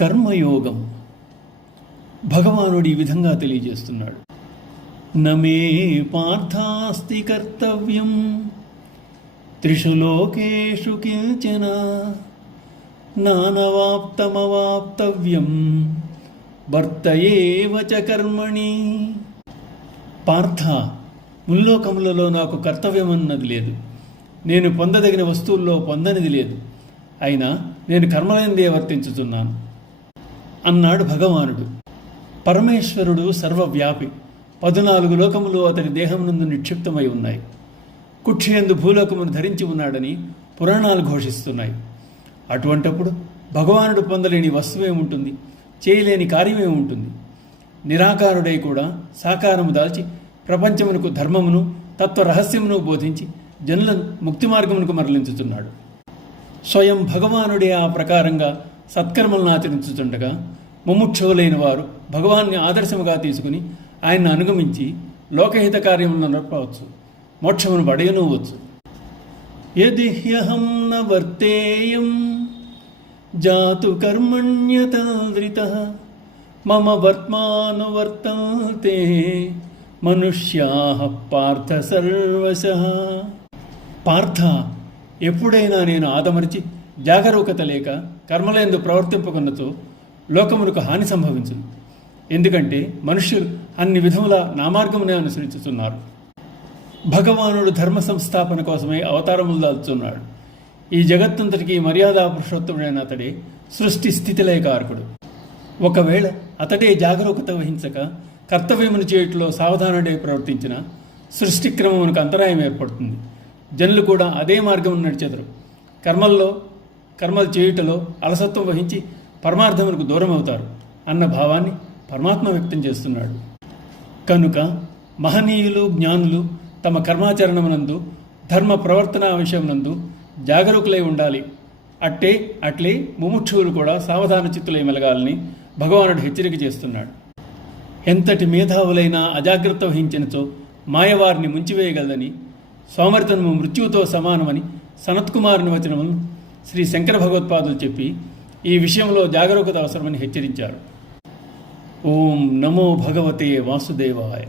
కర్మయోగం. భగవానుడు ఈ విధంగా తెలియజేస్తున్నాడు. నమే పార్థాస్తి కర్తవ్యం త్రిషు లోకేషు కించన నానవాప్తమవాప్తవ్యం వర్తయేవ చ కర్మణి. పార్థ, ముల్లోకములలో నాకు కర్తవ్యం అన్నది లేదు, నేను పొందదగిన వస్తువుల్లో పొందనిది లేదు, అయినా నేను కర్మలందే వర్తించుతున్నాను అన్నాడు భగవానుడు. పరమేశ్వరుడు సర్వవ్యాపి. 14 లోకములు అతడి దేహం నందు నిక్షిప్తమై ఉన్నాయి. కుక్షియందు భూలోకమును ధరించి ఉన్నాడని పురాణాలు ఘోషిస్తున్నాయి. అటువంటప్పుడు భగవానుడు పొందలేని వస్తువేముంటుంది, చేయలేని కార్యమేముంటుంది? నిరాకారుడై కూడా సాకారము దాల్చి ప్రపంచమునకు ధర్మమును తత్వరహస్యమును బోధించి జనులను ముక్తి మార్గమునకు మరలించుతున్నాడు. స్వయం భగవానుడే ఆ ప్రకారంగా సత్కర్మలను ఆచరించుతుండగా ముముక్షువులైన వారు భగవాన్ని ఆదర్శముగా తీసుకుని ఆయన్ను అనుగమించి లోకహిత కార్యములను నడపవచ్చు, మోక్షమును పడయనవచ్చు. యది హ్యహం న వర్తేయం జాతు కర్మణ్యతంద్రితః మమ వర్త్మానువర్తంతే మనుష్యాః పార్థ సర్వశః. పార్థ, ఎప్పుడైనా నేను ఆదమరిచి జాగరూకత లేక కర్మలందు ప్రవర్తింపకున్నచో లోకమునకు హాని సంభవించును. ఎందుకంటే మనుష్యులు అన్ని విధముల నామార్గమునే అనుసరించుతున్నారు. భగవానుడు ధర్మ సంస్థాపన కోసమై అవతారములు దాల్చున్నాడు. ఈ జగత్తంతటికీ మర్యాదా పురుషోత్తముడైన అతడే సృష్టి స్థితిలయకారకుడు. ఒకవేళ అతడే జాగరూకత వహించక కర్తవ్యమును చేయుటలో సావధానుడై ప్రవర్తించిన సృష్టిక్రమమునకు అంతరాయం ఏర్పడుతుంది. జనులు కూడా అదే మార్గం నడిచెదరు. కర్మలు చేయుటలో అలసత్వం వహించి పరమార్థమునకు దూరం అవుతారు అన్న భావాన్ని పరమాత్మ వ్యక్తం చేస్తున్నాడు. కనుక మహనీయులు, జ్ఞానులు తమ కర్మాచరణమునందు ధర్మ ప్రవర్తన విషయమునందు జాగరూకులై ఉండాలి. అట్లే ముముక్షువులు కూడా సావధాన చిత్తులై మెలగాలని భగవానుడు హెచ్చరిక చేస్తున్నాడు. ఎంతటి మేధావులైనా అజాగ్రత్త వహించినచో మాయవారిని ముంచివేయగలదని, సోమరితనము మృత్యువుతో సమానమని సనత్కుమారుని వచనములను శ్రీ శంకర భగవత్పాదులు చెప్పి ఈ విషయంలో జాగరూకత అవసరమని హెచ్చరించారు. ఓం నమో భగవతే వాసుదేవాయ.